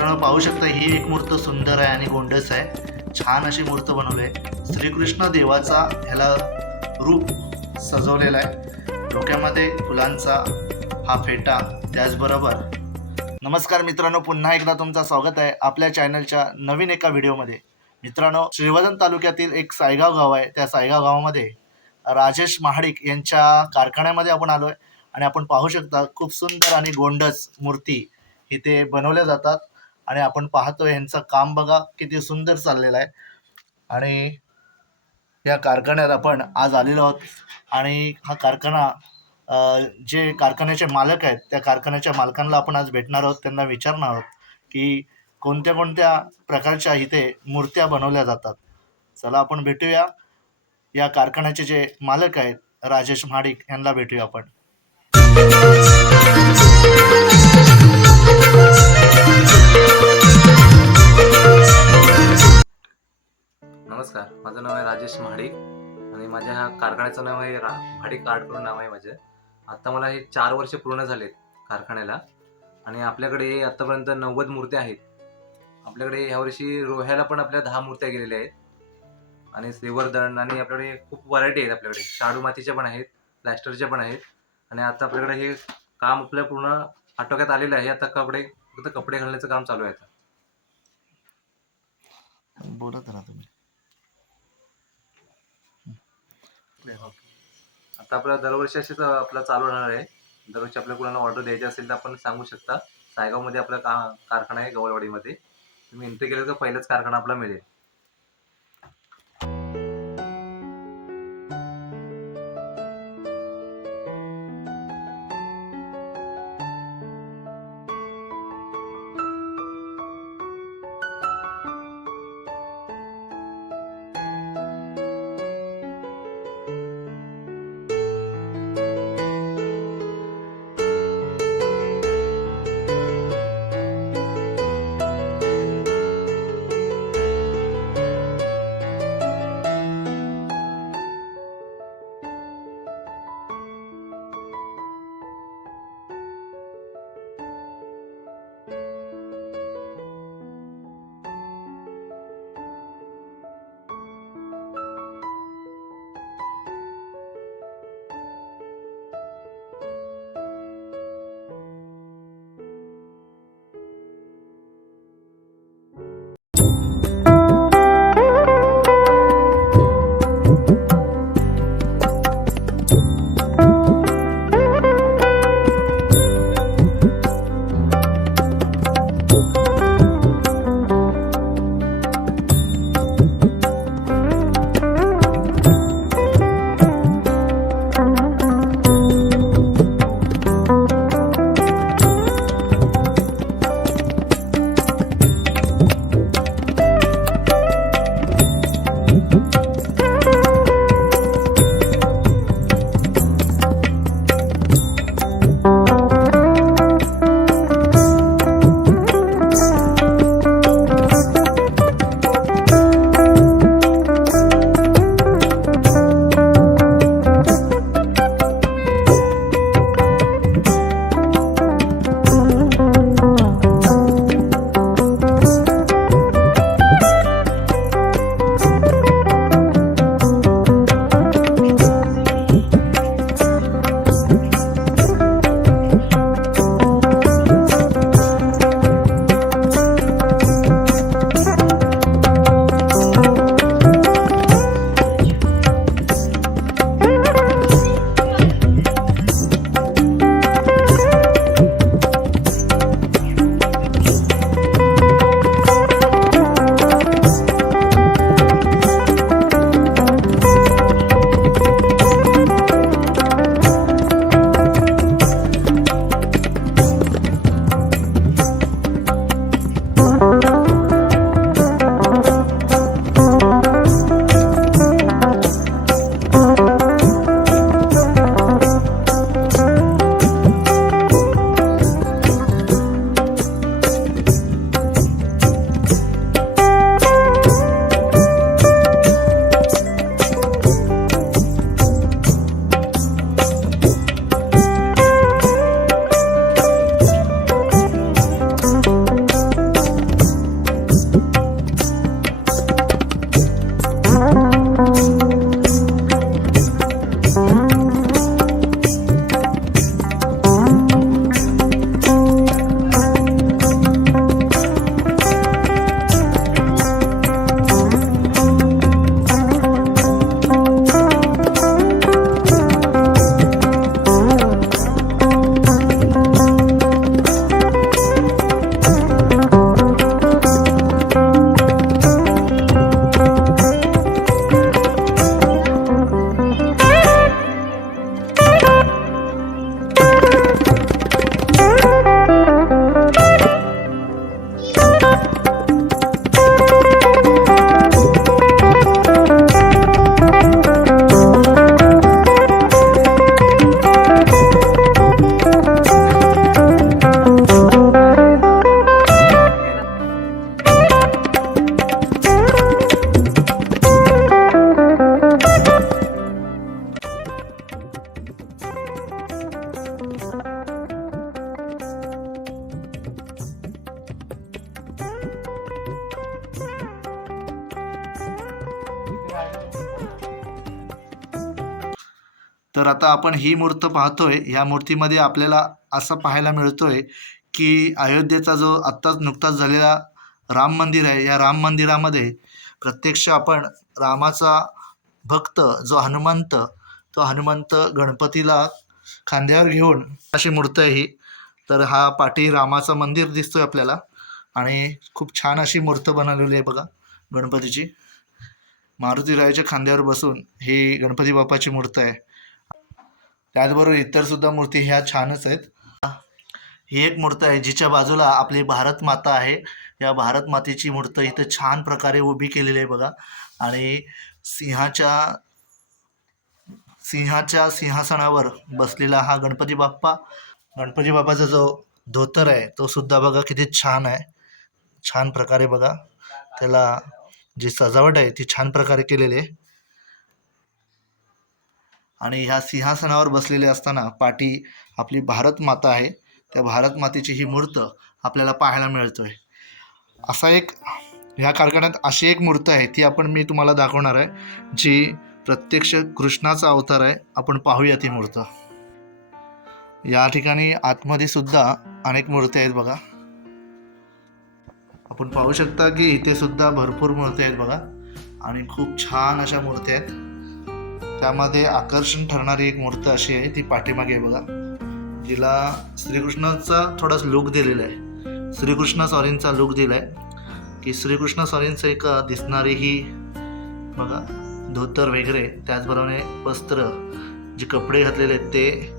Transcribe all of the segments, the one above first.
मित्रांनो पाहू शकता ही एक मूर्त सुंदर आहे आणि गोंडस आहे. छान अशी मूर्त बनवली आहे. श्रीकृष्ण देवाचा ह्याला रूप सजवलेला आहे. डोक्यामध्ये फुलांचा हा फेटा त्याचबरोबर. नमस्कार मित्रांनो पुन्हा एकदा तुमचं स्वागत आहे आपल्या चॅनलच्या नवीन एका व्हिडिओमध्ये. मित्रांनो श्रीवर्धन तालुक्यातील एक सायगाव गाव आहे. त्या सायगाव गावामध्ये राजेश महाडिक यांच्या कारखान्यामध्ये आपण आलो आहे आणि आपण पाहू शकता खूप सुंदर आणि गोंडस मूर्ती इथे बनवल्या जातात. आणि आपण पाहतो यांचं काम बघा किती सुंदर चाललेलं आहे. आणि या कारखान्यात आपण आज आलेलो आहोत. आणि हा कारखाना जे कारखान्याचे मालक आहेत त्या कारखान्याच्या मालकांना आपण आज भेटणार आहोत. त्यांना विचारणार आहोत की कोणत्या कोणत्या प्रकारच्या इथे मूर्त्या बनवल्या जातात. चला आपण भेटूया. या कारखान्याचे जे मालक आहेत राजेश महाडिक यांना भेटूया आपण. नमस्कार. माझं नाव आहे राजेश महाडिक आणि माझ्या ह्या कारखान्याचं नाव आहे रा महाडिक आर्ट करून नाव आहे माझं. आत्ता मला हे चार वर्ष पूर्ण झालेत कारखान्याला आणि आपल्याकडे आत्तापर्यंत नव्वद मूर्त्या आहेत. आपल्याकडे ह्यावर्षी रोह्याला पण आपल्या दहा मूर्त्या गेलेल्या आहेत आणि श्रीवर्धन आणि आपल्याकडे खूप व्हरायटी आहेत आपल्याकडे. शाडू मातीच्या पण आहेत प्लॅस्टरच्या पण आहेत आणि आता आपल्याकडे हे काम आपलं पूर्ण आटोक्यात आलेलं आहे. आता कपडे फक्त कपडे घालण्याचं काम चालू आहे आता. बोलत राहा तुम्ही. हो. आता आपला दरवर्षी असेच आपला चालू राहणार आहे. दरवर्षी आपल्या कुणाला ऑर्डर द्यायची असेल तर आपण सांगू शकता. सायगावमध्ये आपला का कारखाना आहे गवळवाडीमध्ये. तुम्ही एंट्री केलं तर पहिलाच कारखाना आपला मिळेल. तर आता आपण ही मूर्त पाहतोय. ह्या मूर्तीमध्ये आपल्याला असं पाहायला मिळतोय की अयोध्येचा जो आत्ताच नुकताच झालेला राम मंदिर आहे या राम मंदिरामध्ये प्रत्यक्ष आपण रामाचा भक्त जो हनुमंत तो हनुमंत गणपतीला खांद्यावर घेऊन अशी मूर्त आहे ही. तर हा पाठी रामाचं मंदिर दिसतोय आपल्याला आणि खूप छान अशी मूर्त बनवलेली आहे बघा गणपतीची. मारुतीरायाच्या खांद्यावर बसून ही गणपती बाप्पाची मूर्त आहे. त्याचबरोबर इतर सुद्धा मूर्ती ह्या छानच आहेत. ही एक मूर्त आहे जिच्या बाजूला आपली भारत माता आहे. या भारत मातेची मूर्त इथं छान प्रकारे उभी केलेली आहे बघा. आणि सिंहाच्या सिंहाच्या सिंहासनावर बसलेला हा गणपती बाप्पा. गणपती बाप्पाचा जो धोतर आहे तो सुद्धा बघा किती छान आहे. छान प्रकारे बघा. त्याला जी सजावट आहे ती छान प्रकारे केलेली आहे. आणि ह्या सिंहासनावर बसलेले असताना पाठी आपली भारत माता आहे. त्या भारत मातेची ही मूर्त आपल्याला पाहायला मिळतोय. असा एक ह्या कारखान्यात अशी एक मूर्त आहे ती आपण मी तुम्हाला दाखवणार आहे जी प्रत्यक्ष कृष्णाचा अवतार आहे. आपण पाहूया ती मूर्त. या ठिकाणी आतमध्ये सुद्धा अनेक मूर्ती आहेत बघा. आपण पाहू शकता की इथे सुद्धा भरपूर मूर्ती आहेत बघा. आणि खूप छान अशा मूर्ती आहेत. त्यामध्ये आकर्षण ठरणारी एक मूर्त अशी आहे ती पाठीमागे बघा. जिला श्रीकृष्णाचा थोडासा लुक दिलेला आहे. श्रीकृष्ण सॉरींचा लुक आहे. की श्रीकृष्ण सॉरींचं एक दिसणारी ही बघा धोतर वगैरे त्याचबरोबर वस्त्र जे कपडे घातलेले आहेत ते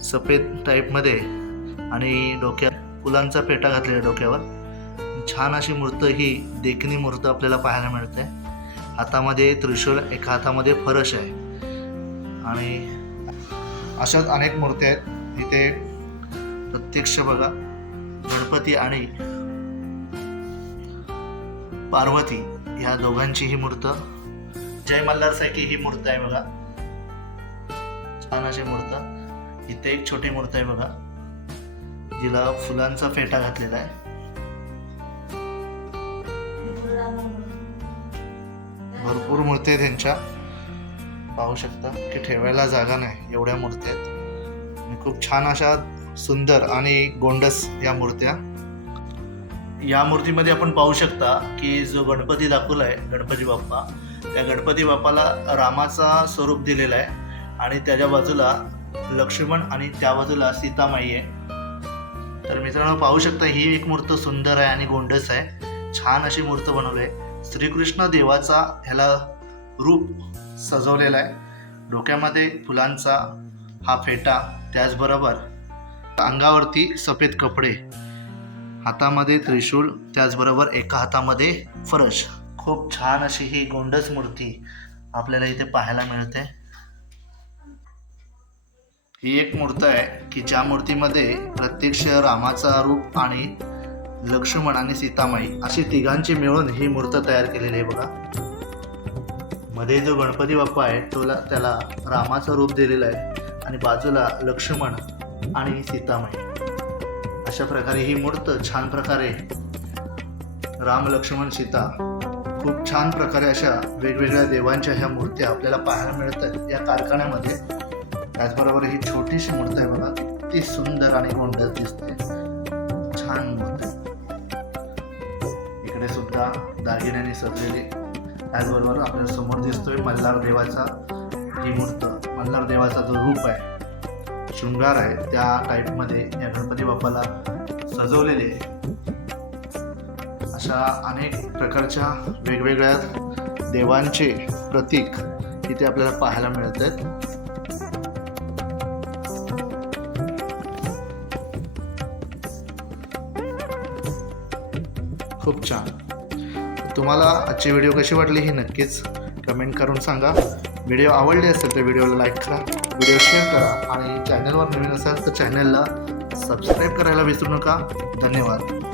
सफेद टाईपमध्ये आणि डोक्यात फुलांचा पेटा घातलेला डोक्यावर. छान अशी मूर्त ही देखणी मूर्त आपल्याला पाहायला मिळते. हातामध्ये त्रिशूळ एका हातामध्ये फरश आहे. आणि अशाच अनेक मूर्त्या आहेत. इथे प्रत्यक्ष बघा गणपती आणि पार्वती ह्या दोघांची ही मूर्त जय मल्हार सारखी ही मूर्त आहे बघा. छान अशी मूर्त. इथे एक छोटी मूर्त आहे बघा जिला फुलांचा फेटा घातलेला आहे. भरपूर मूर्ती आहेत त्यांच्या पाहू शकता की ठेवायला जागा नाही एवढ्या मूर्त्या आहेत. आणि खूप छान अशा सुंदर आणि गोंडस या मूर्त्या. या मूर्तीमध्ये आपण पाहू शकता की जो गणपती दाखवला आहे गणपती बाप्पा त्या गणपती बाप्पाला रामाचा स्वरूप दिलेला आहे. आणि त्याच्या बाजूला लक्ष्मण आणि त्या बाजूला सीतामाई आहे. तर मित्रांनो पाहू शकता ही एक मूर्त सुंदर आहे आणि गोंडस आहे. छान अशी मूर्त बनवली आहे. श्रीकृष्ण देवाचा ह्याला रूप सजवलेला आहे. डोक्यामध्ये फुलांचा हा फेटा त्याचबरोबर अंगावरती सफेद कपडे हातामध्ये त्रिशूळ त्याचबरोबर एका हातामध्ये फरश. खूप छान अशी ही गोंडस मूर्ती आपल्याला इथे पाहायला मिळते. ही एक मूर्त आहे की ज्या मूर्तीमध्ये प्रत्यक्ष रामाचा रूप आणि लक्ष्मण आणि सीतामाई अशी तिघांची मिळून ही मूर्त तयार केलेली आहे बघा. मध्ये जो गणपती बाप्पा आहे तोला त्याला रामाचं रूप दिलेलं आहे आणि बाजूला लक्ष्मण आणि सीतामाई अशा प्रकारे ही मूर्त छान प्रकारे राम लक्ष्मण सीता खूप छान प्रकारे अशा वेगवेगळ्या देवांच्या ह्या मूर्त्या आपल्याला पाहायला मिळतात या कारखान्यामध्ये. त्याचबरोबर ही छोटीशी मूर्त आहे बघा किती सुंदर आणि गोंडस दिसते छान मूर्त इकडे सुद्धा दागिन्याने सजलेली त्याचबरोबर आपल्याला समोर दिसतोय मल्हार देवाचा ही मूर्त. मल्हार देवाचा जो रूप आहे शृंगार आहे त्या टाईपमध्ये या गणपती बाप्पाला सजवलेले आहे. अशा अनेक प्रकारच्या वेगवेगळ्या देवांचे प्रतीक इथे आपल्याला पाहायला मिळत आहेत. खूप छान. तुम्हाला आजची व्हिडिओ कशी वाटली ही नक्कीच कमेंट करून सांगा. व्हिडिओ आवडले असेल तर व्हिडिओला लाईक करा व्हिडिओ शेअर करा आणि चॅनलवर नवीन असाल तर चॅनलला सबस्क्राईब करायला विसरू नका. धन्यवाद.